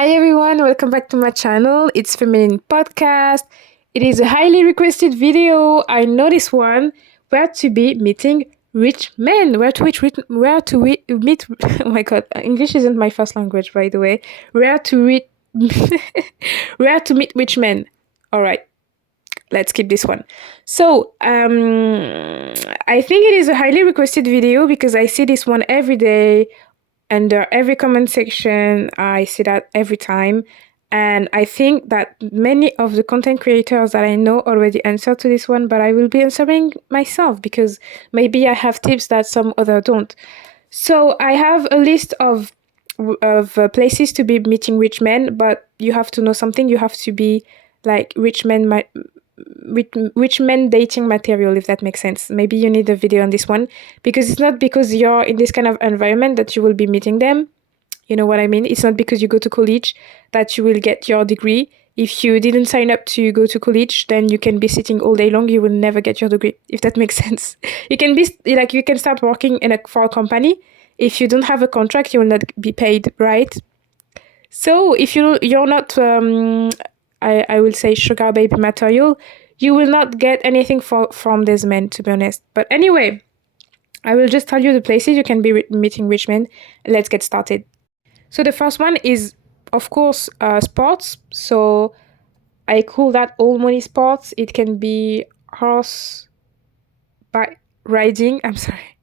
Hi everyone, welcome back to my channel. It's Feminine Podcast. It is a highly requested video. I know this one. Where to be meeting rich men. Meet. Oh my god, English isn't my first language, by the way. Where to read. Where to meet rich men. All right, let's keep this one. So, I think it is a highly requested video because I see this one every day under every comment section. I see that every time. And I think that many of the content creators that I know already answered to this one, but I will be answering myself because maybe I have tips that some other don't. So I have a list of places to be meeting rich men, but you have to know something. You have to be like rich men dating material, if that makes sense. Maybe you need a video on this one because it's not because you're in this kind of environment that you will be meeting them. You know what I mean? It's not because you go to college that you will get your degree. If you didn't sign up to go to college, then you can be sitting all day long. You will never get your degree, if that makes sense. You can be like, you can start working for a company. If you don't have a contract, you will not be paid, right? So if you're not, I will say sugar baby material, you will not get anything from these men, to be honest. But anyway, I will just tell you the places you can be meeting rich men. Let's get started. So the first one is, of course, sports. So I call that all money sports. It can be horse riding. I'm sorry,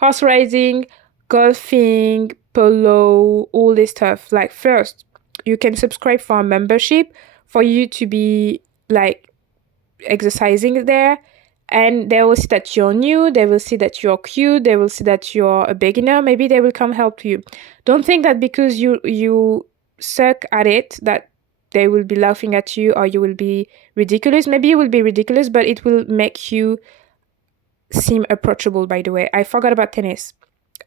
horse riding, golfing, polo, all this stuff. Like first, you can subscribe for a membership for you to be like exercising there, and they will see that you're new, they will see that you're cute, they will see that you're a beginner. Maybe they will come help you. Don't think that because you suck at it that they will be laughing at you or you will be ridiculous. Maybe you will be ridiculous, but it will make you seem approachable. By the way, I forgot about tennis.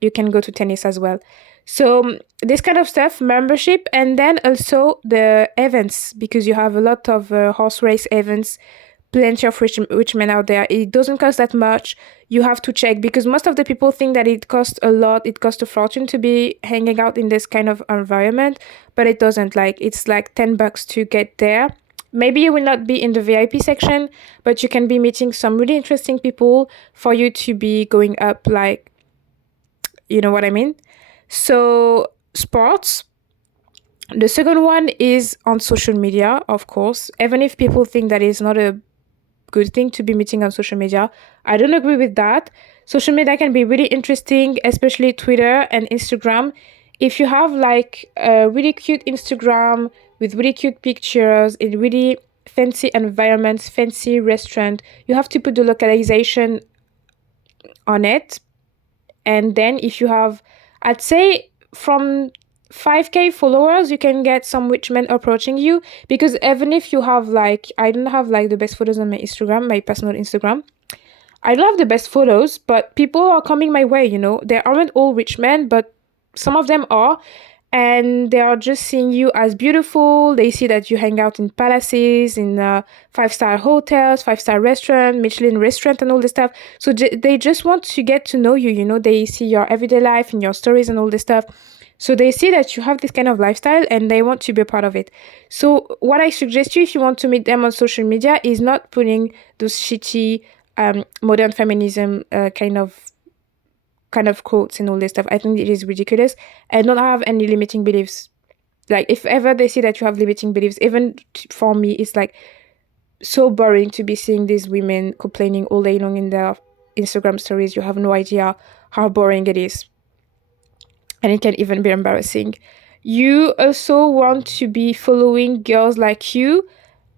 You can go to tennis as well. So this kind of stuff, membership, and then also the events, because you have a lot of horse race events, plenty of rich men out there. It doesn't cost that much. You have to check because most of the people think that it costs a lot. It costs a fortune to be hanging out in this kind of environment, but it doesn't. Like it's like $10 to get there. Maybe you will not be in the VIP section, but you can be meeting some really interesting people for you to be going up, like, you know what I mean? So, sports. The second one is on social media, of course. Even if people think that is not a good thing to be meeting on social media, I don't agree with that. Social media can be really interesting, especially Twitter and Instagram. If you have like a really cute Instagram with really cute pictures in really fancy environments, fancy restaurant, you have to put the localization on it. And then if you have, I'd say from 5K followers, you can get some rich men approaching you. Because even if you have like, I don't have like the best photos on my Instagram, my personal Instagram. I don't have the best photos, but people are coming my way, you know. They aren't all rich men, but some of them are. And they are just seeing you as beautiful. They see that you hang out in palaces, in five-star hotels, five-star restaurant, Michelin restaurant, and all this stuff. So they just want to get to know you, you know. They see your everyday life and your stories and all this stuff. So they see that you have this kind of lifestyle and they want to be a part of it. So what I suggest you, if you want to meet them on social media, is not putting those shitty modern feminism kind of quotes and all this stuff. I think it is ridiculous and don't have any limiting beliefs. Like if ever they see that you have limiting beliefs, even for me, it's like so boring to be seeing these women complaining all day long in their Instagram stories. You have no idea how boring it is. And it can even be embarrassing. You also want to be following girls like you.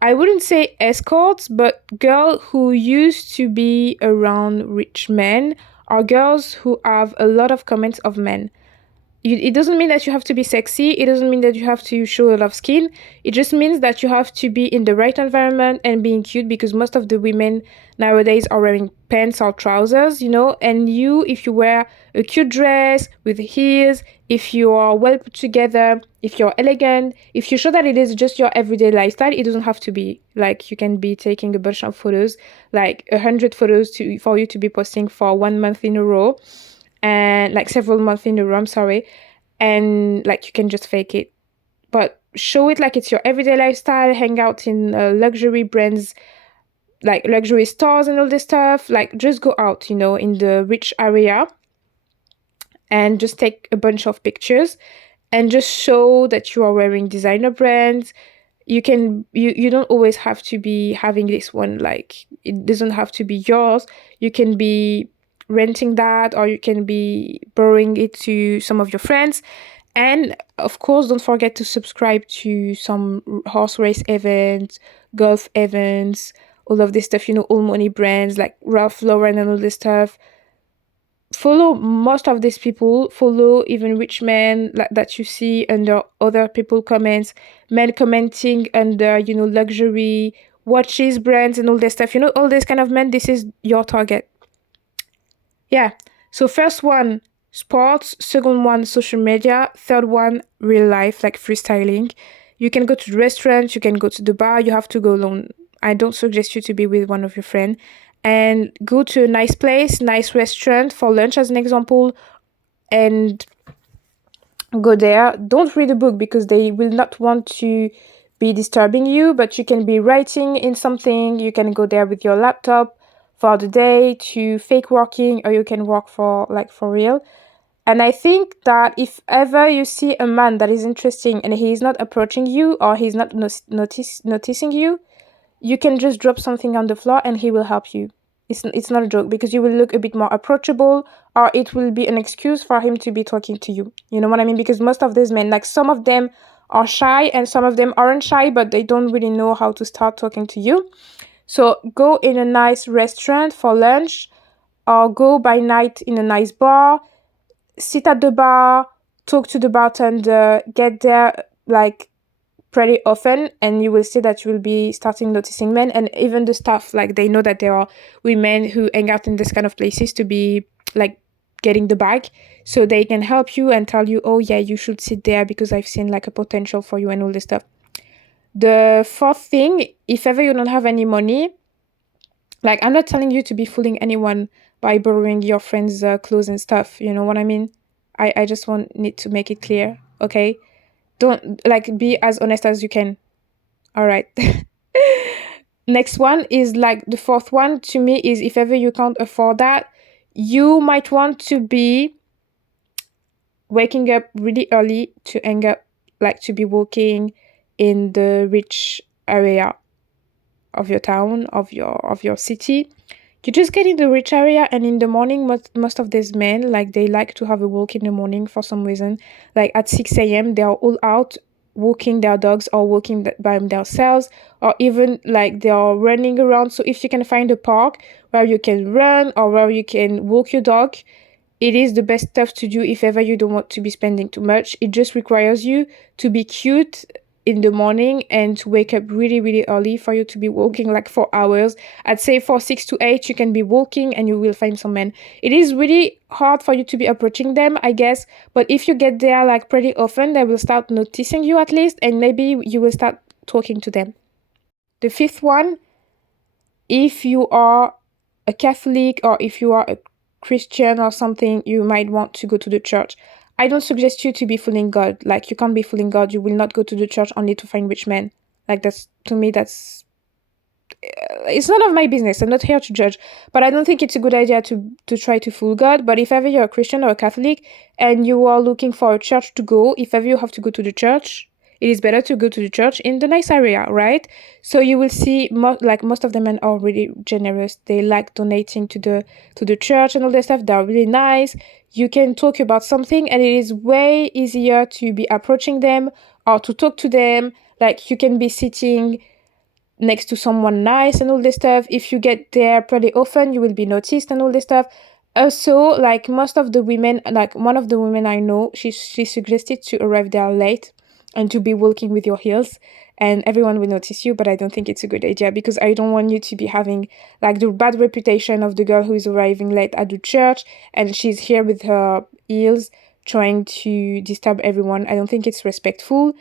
I wouldn't say escorts, but girls who used to be around rich men or girls who have a lot of comments of men. It doesn't mean that you have to be sexy. It doesn't mean that you have to show a lot of skin. It just means that you have to be in the right environment and being cute, because most of the women nowadays are wearing pants or trousers, you know. And you, if you wear a cute dress with heels, if you are well put together, if you're elegant, if you show that it is just your everyday lifestyle, it doesn't have to be like you can be taking a bunch of photos, like 100 photos for you to be posting for 1 month in a row, and like several months in a row, I'm sorry, and like you can just fake it. but show it like it's your everyday lifestyle. Hang out in luxury brands, like luxury stores and all this stuff. Like just go out, in the rich area and just take a bunch of pictures and just show that you are wearing designer brands. You don't always have to be having this one, like it doesn't have to be yours. You can be renting that, or you can be borrowing it to some of your friends. And of course, don't forget to subscribe to some horse race events, golf events, all of this stuff, all money brands like Ralph Lauren and all this stuff. Follow most of these people. Follow even rich men that you see under other people comments, men commenting under luxury watches brands and all this stuff. All this kind of men. This is your target. Yeah. So first one, sports. Second one, social media. Third one, real life, like freestyling. You can go to the restaurant. You can go to the bar. You have to go alone. I don't suggest you to be with one of your friends. And go to a nice place, nice restaurant for lunch, as an example, and go there. Don't read a book because they will not want to be disturbing you, but you can be writing in something. You can go there with your laptop for the day to fake working, or you can work for real. And I think that if ever you see a man that is interesting and he is not approaching you, or he's not noticing you, you can just drop something on the floor and he will help you. It's not a joke, because you will look a bit more approachable, or it will be an excuse for him to be talking to you. You know what I mean? Because most of these men, like some of them are shy and some of them aren't shy, but they don't really know how to start talking to you. So go in a nice restaurant for lunch, or go by night in a nice bar, sit at the bar, talk to the bartender, get there like pretty often, and you will see that you will be starting noticing men. And even the staff, like they know that there are women who hang out in this kind of places to be like getting the bag, so they can help you and tell you, oh yeah, you should sit there because I've seen like a potential for you and all this stuff. The fourth thing, if ever you don't have any money, like I'm not telling you to be fooling anyone by borrowing your friends' clothes and stuff, you know what I mean? I just need to make it clear, okay? Don't be as honest as you can. All right. Next one is like the fourth one to me is, if ever you can't afford that, you might want to be waking up really early to hang up, like to be walking in the rich area of your town, of your city. You just get in the rich area, and in the morning, most of these men, like they like to have a walk in the morning for some reason. Like at 6 a.m., they are all out walking their dogs, or walking by themselves, or even like they are running around. So if you can find a park where you can run or where you can walk your dog, it is the best stuff to do if ever you don't want to be spending too much. It just requires you to be cute in the morning and to wake up really, really early for you to be walking like for hours. I'd say for 6 to 8, you can be walking and you will find some men. It is really hard for you to be approaching them, I guess. But if you get there like pretty often, they will start noticing you at least, and maybe you will start talking to them. The fifth one, if you are a Catholic or if you are a Christian or something, you might want to go to the church. I don't suggest you to be fooling God. Like, you can't be fooling God. You will not go to the church only to find rich men. Like, to me, it's none of my business. I'm not here to judge. But I don't think it's a good idea to try to fool God. But if ever you're a Christian or a Catholic and you are looking for a church to go, if ever you have to go to the church, it is better to go to the church in the nice area, right? So you will see, most of the men are really generous. They like donating to the church and all that stuff. They're really nice. You can talk about something, and it is way easier to be approaching them or to talk to them. Like, you can be sitting next to someone nice and all this stuff. If you get there pretty often, you will be noticed and all this stuff. Also, like most of the women, like one of the women I know, she suggested to arrive there late and to be walking with your heels, and everyone will notice you. But I don't think it's a good idea, because I don't want you to be having like the bad reputation of the girl who is arriving late at the church and she's here with her heels trying to disturb everyone. I don't think it's respectful.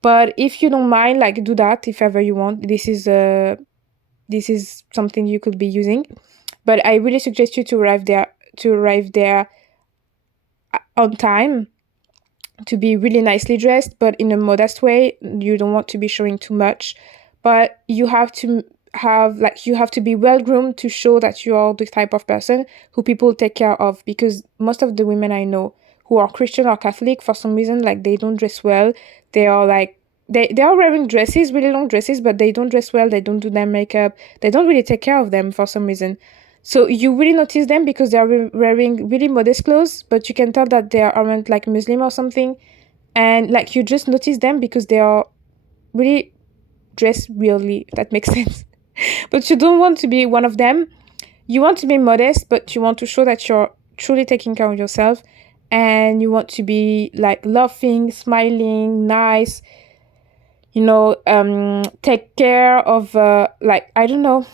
But if you don't mind, like, do that if ever you want. This is something you could be using. But I really suggest you to arrive there on time. to be really nicely dressed, but in a modest way. You don't want to be showing too much, but you have to you have to be well groomed to show that you are the type of person who people take care of. Because most of the women I know who are Christian or Catholic, for some reason, like they don't dress well. They are like they are wearing dresses, really long dresses, but they don't dress well. They don't do their makeup. They don't really take care of them for some reason. So you really notice them because they are wearing really modest clothes, but you can tell that they aren't like Muslim or something. And like you just notice them because they are really dressed weirdly, if that makes sense. But you don't want to be one of them. You want to be modest, but you want to show that you're truly taking care of yourself. And you want to be like laughing, smiling, nice, take care of, like, I don't know,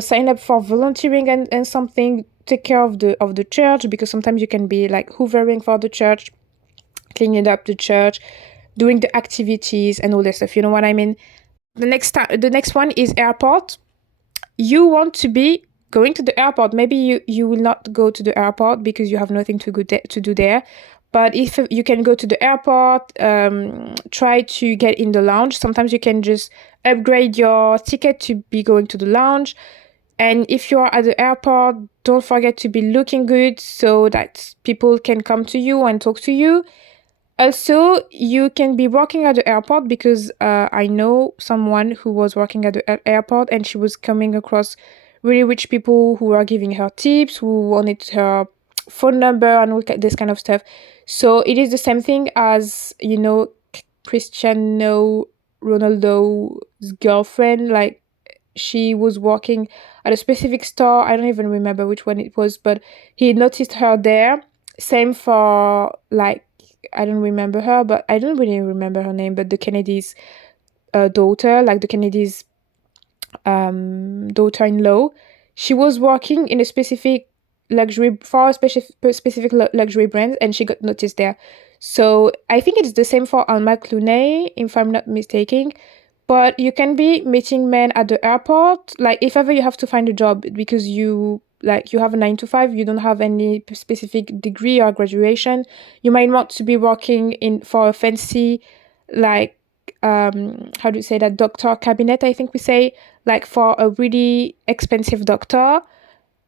sign up for volunteering and something, take care of the church, because sometimes you can be like hoovering for the church, cleaning up the church, doing the activities and all that stuff. You know what I mean? The next one is airport. You want to be going to the airport. Maybe you will not go to the airport because you have nothing to do there. But if you can go to the airport, try to get in the lounge. Sometimes you can just upgrade your ticket to be going to the lounge. And if you are at the airport, don't forget to be looking good so that people can come to you and talk to you. Also, you can be working at the airport, because I know someone who was working at the airport, and she was coming across really rich people who are giving her tips, who wanted her phone number and all this kind of stuff. So it is the same thing as, Cristiano Ronaldo's girlfriend. Like, she was working at a specific store. I don't even remember which one it was, but he noticed her there. Same for, like, I don't remember her, but I don't really remember her name, but the Kennedy's daughter, like the Kennedy's daughter-in-law, she was working in a specific luxury brand, and she got noticed there. So I think it's the same for Alma Clooney, if I'm not mistaken. But you can be meeting men at the airport. Like, if ever you have to find a job because you have a 9 to 5, you don't have any specific degree or graduation, you might want to be working in for a fancy, like, how do you say that, doctor cabinet, I think we say, like for a really expensive doctor.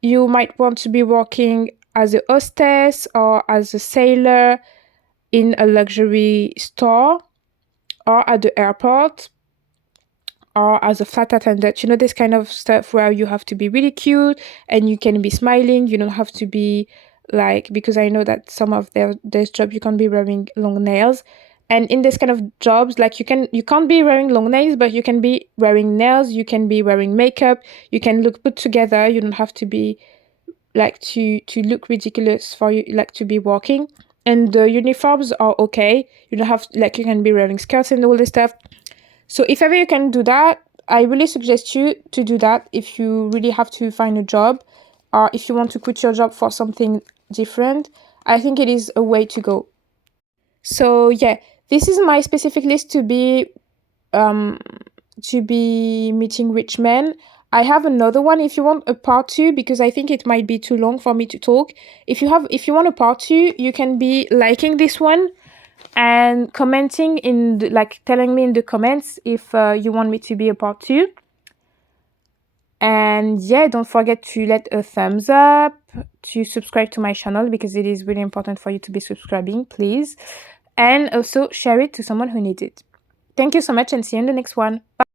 You might want to be working as a hostess or as a sailor in a luxury store, or at the airport, or as a flight attendant. This kind of stuff where you have to be really cute and you can be smiling. You don't have to be like, because I know that some of there's job you can't be wearing long nails. And in this kind of jobs, like, you can't be wearing long nails, but you can be wearing nails, you can be wearing makeup, you can look put together. You don't have to be like to look ridiculous for you, like, to be walking. And the uniforms are okay. You don't have, like, you can be wearing skirts and all this stuff. So if ever you can do that, I really suggest you to do that if you really have to find a job, or if you want to quit your job for something different. I think it is a way to go. So yeah, this is my specific list um to be meeting rich men. I have another one if you want a part two, because I think it might be too long for me to talk. If you want a part two, you can be liking this one and commenting like telling me in the comments if you want me to be a part two. And yeah, don't forget to let a thumbs up, to subscribe to my channel, because it is really important for you to be subscribing, please. And also share it to someone who needs it. Thank you so much, and see you in the next one. Bye.